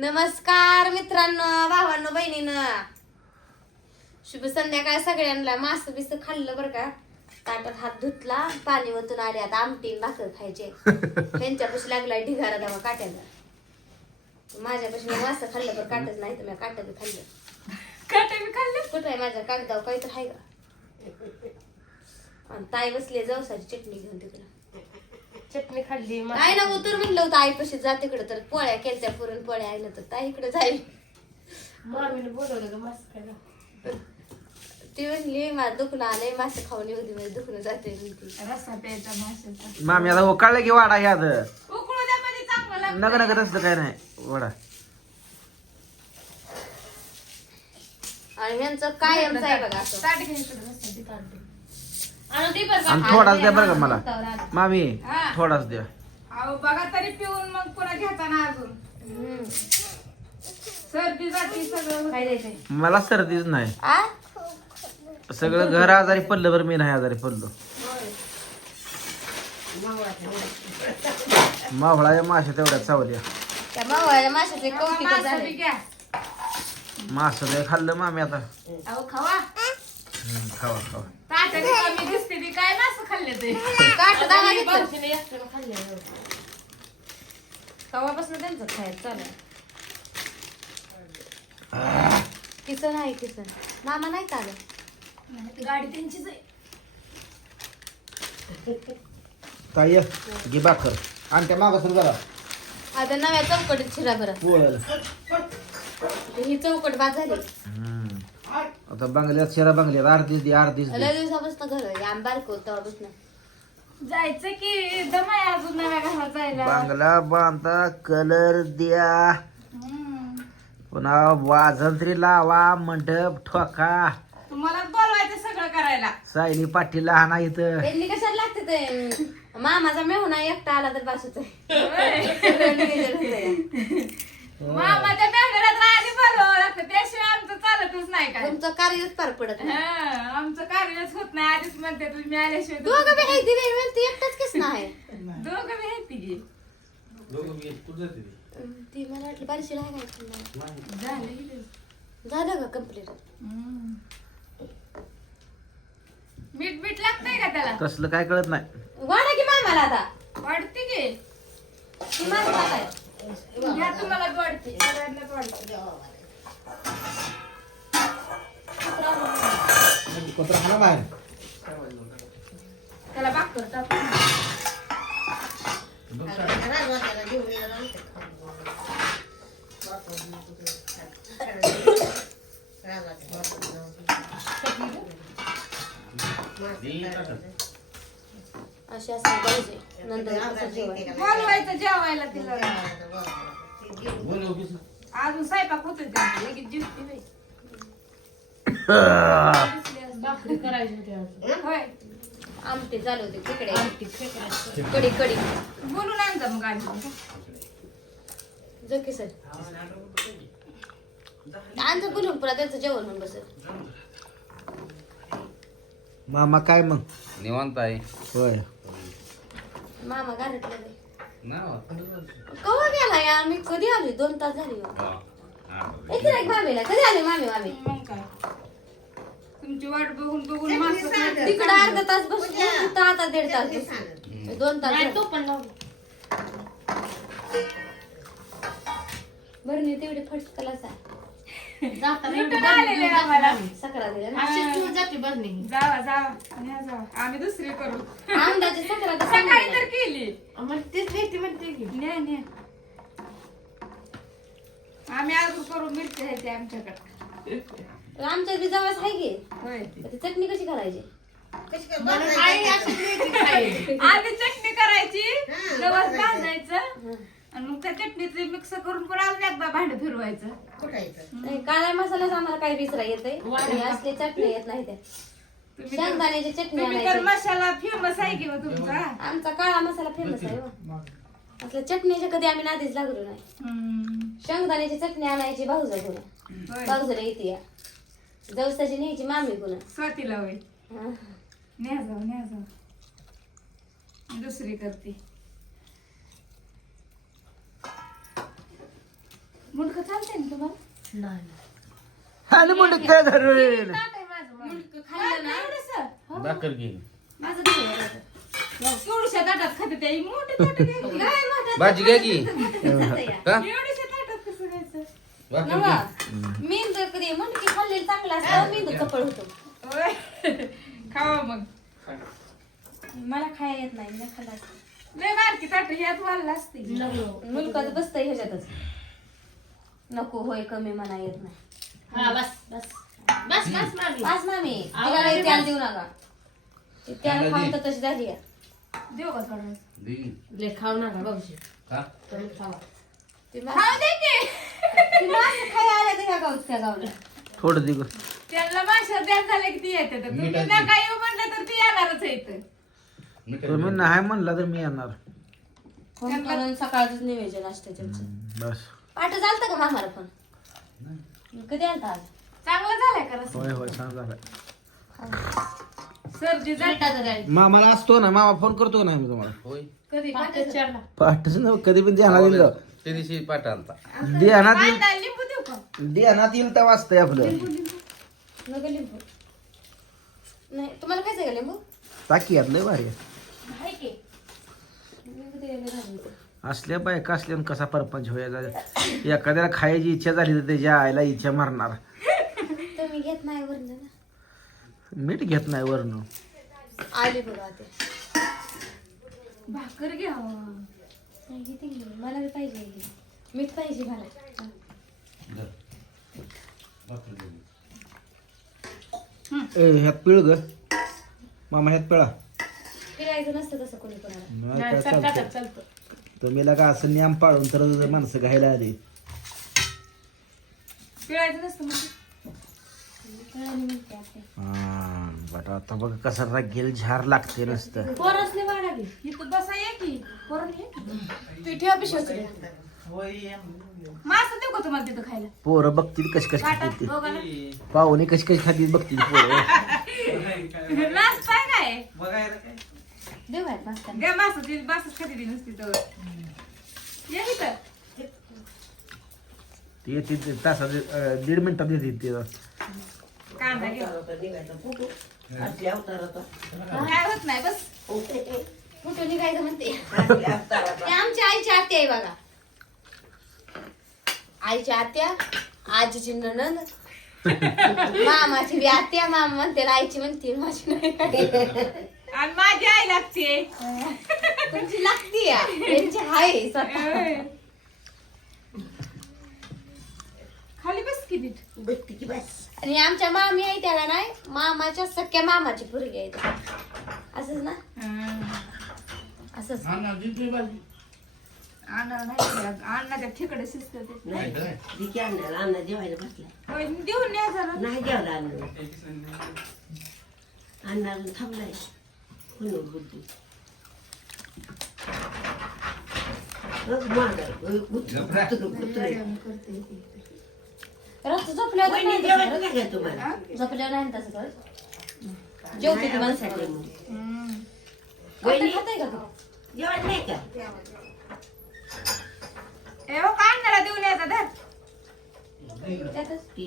नमस्कार मित्रांनो, भावांनो, बहिणींनो, शुभ संध्याकाळ सगळ्यांना. मास बिस खाल्लं बरं का. ताटात हात धुतला, पाणी वतून आले. आता आमटी भाकर खायचे. त्यांच्यापाशी लागलाय ढिगारा दवा काट्याला. माझ्यापाशी मास खाल्लं बरं, काटच नाही तर मी काट बी खाल्लं. काटे बी खाल्ले. कुठं आहे माझ्या कागदाव काही तर आहे का. आणि ताई बसले जवसाची चटणी घेऊन तिकडं. चटणी खाल्ली. काय ना उतर म्हणलं होतं आईपाशी जा तिकडे, तर पोळ्या केलत्या पुरण पोळ्या आहे ना, तर ताई इकडे जाईल. मामीने बोलवलं ग मास खायला. ती म्हणली माझं दुखणं आलंय, मासे खाऊन येऊ दे, म्हणजे दुखणं जाते म्हणती. रस्सा प्यायचा माशाचा. मामी आता कळलं की वाडा ह्यात उकळू द्या मध्ये चांगलं लागतं. नका नका तसलं काय नाही वडा. आणि ह्यांचं कायमच आहे बघा असं. ताट घे इकडं रस्सा दे ताट दे. आणि थोडाच द्या बरं का मला मामी, हा. थोडाच द्या. अहो बघा तरी पिऊन मग पुन्हा घेताना अजून सर्दी जाती सगळं काय द्यायचंय मला सर्दीच नाही, आ सगळं घर आजारी पडलं बरं, मी नाही आजारी पडलो. मावळा माशा तेवढ्या चावल्या. त्या मावळ्या माशाचे कौतिक मासा बी झाले. घ्या. मास लय खाल्लं मामी आता. अहो खावा. खावा खावा. ताटाने कमी दिसते ती काय मास खाल्ले ते. काट दावा घेतलं. खाल्ले. तेव्हापासून त्यांचं खायचं चालू. किसन आहे किसन. मामा नाही का आलं. गाडी त्यांचीच आहे. ताई घे भाकर आणि त्या मागं सुरू करा आता नव्या चौकटीत शिरा बरं. पोळ्याला. ही चौकट बाद झाली. आता बंगल्यात शिरा बंगल्यात अर्धीच दे अर्धीच दे. लय दिवसापासून घर आहे आंबारक तेव्हापासून. जायचं की दम आहे अजून नव्या घरात जायला. बांगला बांधा, कलर द्या, पुन्हा वाजंत्री लावा, मंडप ठोका. तुम्हालाच बोलवायचं सगळं करायला. सायली पाटील लहान आहे इथं. त्यांनी कशाला लागते ते. मामाचा मेहुणा एकटा आला तर बासूच आहे. मामाच्या बँगल्यात आधी बोलवावं लागतं, त्याशिवाय आमचं चालतच नाही काय. तुमचं कार्यच पार पडत नाही. आमचं कार्यच होत नाही. आधीच म्हणते तुम्ही आल्याशिवाय दोघं बी आहे ती ती एकटाच किस नाही. दोघं बी आहेत की. ती मला वाटलं बारशी राहायला झालं की ते. झालं का कम्प्लीट. मीठ बीठ लागतंय का त्याला. तसलं काय कळत नाही. वाढा की मामाला आता. वाढते की. ती माझं काय घ्या तुम्हाला वाढते. सगळ्यांनाच वाढते. त्याला भाकर टाकून. अशी असं पाहिजे. नंतर कसं जेवायचं. बोलवायचं जेवायला तिला. अजून स्वयंपाक होतोय त्यांचा. लगेच जिंकते बाई. भाकरी करायची होती. होय. आमटी चालू होती तिकडे. कडी कडी बोलून आणजा मग आधी. जकी सर आणचं बोलून पुन्हा त्यांचं जेवण होऊन बसत. मामा काय मग निवांत आहे. होय. मामा गारटलं कवा गेला या. मी कधी आली 2 तास झाली. इथे एक मामीला कधी आली मामी. मग काय तुमची वाट बघून बघून माणसं तिकडे अर्धा तास बसली, तिथं आता 1.5 तास बसली. 2 तास झाले. तो पण लावली. बरं नाही तेवढी फर्स्ट क्लास आहे. कुठून आलेले आम्हाला. सकरा दिल्या ना. जावा जावा न्या जावा. आम्ही दुसरी करू. अंदाजे सकरा तर सकाळी सांगितलं. तर केली. न्या न्या. आम्ही अजून करू. मिरची आहे ते आमच्याकडे. आमच्यात बी जावाच आहे की. होय. ती चटणी कशी करायची. आधी चटणी करायची. गव्हात भाजायचं आणि मग त्या चटणीचे मिक्स करून पण अजून एकदा भांडं फिरवायचं. नाही, काळा मसालाच आम्हाला काही विसरा येते. असली चटणी येत नाही. त्या तुम्ही शेंगदाण्याची चटणी तुम्ही तर आणायची. मसाला फेमस आहे की मग तुमचा. आमचा काळा मसाला फेमस आहे हो. असल्या चटणीच्या कधी आम्ही नादीच लागलो नाही. शेंगदाण्याची चटणी आणायची भाऊजा गुन्हा. होय. भाऊजाला येते या. जवसाची न्यायची मामी गुन्हा. स्वातीला होय. न्या जाऊ दुसरी करते. मुंडकं चालतंय ना तुम्हाला? आणि म्हणून काय धरून मुंडकं खाल्लं ना एवढंसं? दाखल घे माझं कसं आहे? एवढ्याशा ताटात खाते त्या मोठे ताट घ्या की. काय म्हणतात? भाजी घ्या की खातं का एवढ्याशा ताटात कसं घ्यायचं? नवा, मेंदू कधी मुंडकी खाल्लेली चांगला असतं मेंदू चपळ होतो. होय. खावा मग. मला खायला येत नाही मी खाल्ला असतं. लय बारकी ताट ह्यात वाढला असते. मुलकाच बसतंय ह्याच्यातच. नको होय कमी म्हणा येत नाही. बस मामी तिला लय त्याला देऊ नका. ती त्याला खाऊन तर तशी झाली आहे. देऊ का थोडं? खाऊ नका बघशी का? तुम्ही खावा ती खाऊ दे की. माणसं खायला आल्या तर ह्या गावचं त्या गावला. थोडं दे गं. त्यांना माशा द्या झाले की ती येते तर तुम्ही मिठाची. नका येऊ म्हणलं तर ती येणारच येतं. तुम्ही नाही म्हणला तर मी येणार फोन करून सकाळच नियोजन असतं त्यांचं. बस पाठ चालतं का मामाला पण कधी आलता आज? चांगलं झालंय का रस्सा? होय होय सांग झालं सर्दी झाली. मामाला असतो ना मामा फोन करतो ना मी तुम्हाला होय कधी पाठाचं? पाठच ना कधी पण ध्यानात येईल का? त्या दिवशी पाठ आलता ध्यानात येईल कांदा लिंबू देऊ का? ध्यानात येईल तर वाचतंय आपलं नको लिंबू नाही तुम्हाला काय सांगा लिंबू टाकी यात लय भारी आहे. आहे की लिंबू दिलेलं घालून. असल्या बायका असल्या कसा परपंच व्हायचा एखाद्याला खायची इच्छा झाली तर त्याच्या आईला इच्छा मारणार तुम्ही घेत नाही वरण ना मीठ घेत नाही वरण आली बघा ते भाकर घ्या. नाही घेते की. मला बी पाहिजे मीठ पाहिजे मला. ह्यात पिळ ग मामा ह्यात पिळा फिरायचं नसतं तसं कोणी कोणाला. नाही काय चालतं तुम्ही का असं नियम पाळून तर माणसं घायला आली पिळायचं नसतं म्हणजे. कळाली म्हणते आपल्या. हा बट आता बघ कसा रागेल झार लागते नसतं पोरसले वाढावी इथं बसा ये की. पोरं ये की. तू ठेवा पिशवी मासं देऊ का तुम्हाला तिथं खायला? पोरं बघतील कशी कशी ताटात खातील दोघांना. पाहुणे कशी कशी खातील बघतील पोरं नाचताय काय? देऊ काय मास्तर द्या मासं ती मासच खाती ती नुसती तर. ये इथं. ते येते तासात 1.5 मिनिटात येते ते कांदा घ्या. काय होत नाही बस. कुठं निघायचं म्हणते ते आमच्या आईची आत्या आहे बघा आईची आत्या आजीची नणंद मामाची बी आत्या मामा म्हणते आईची म्हणते माझी नाही आणि माझी आई लागते. तुमची लागती त्यांची आहे स्वतः खाली बस की नीट. आणि आमच्या मामी आहे त्याला नाही मामाच्या सख्या मामाची पोरगी आहे ती. असंच ना असंच अन्नाच्या ठिकडे शिजत ते. जेवायला बसला होय, देऊन न्या जरा. नाही जेवला अण्णा थांबलाय बुद्धी रक्त झोपल्यावर नाही तसं करत. जेवायला तुम्हाला झोपल्यावर नाही तसं करत. जेवते ती माणसाची वहिनी. खाताय का तू जेवायला नाही का ए हो, का अन्नाला देऊन यायचा धर. त्यातच ती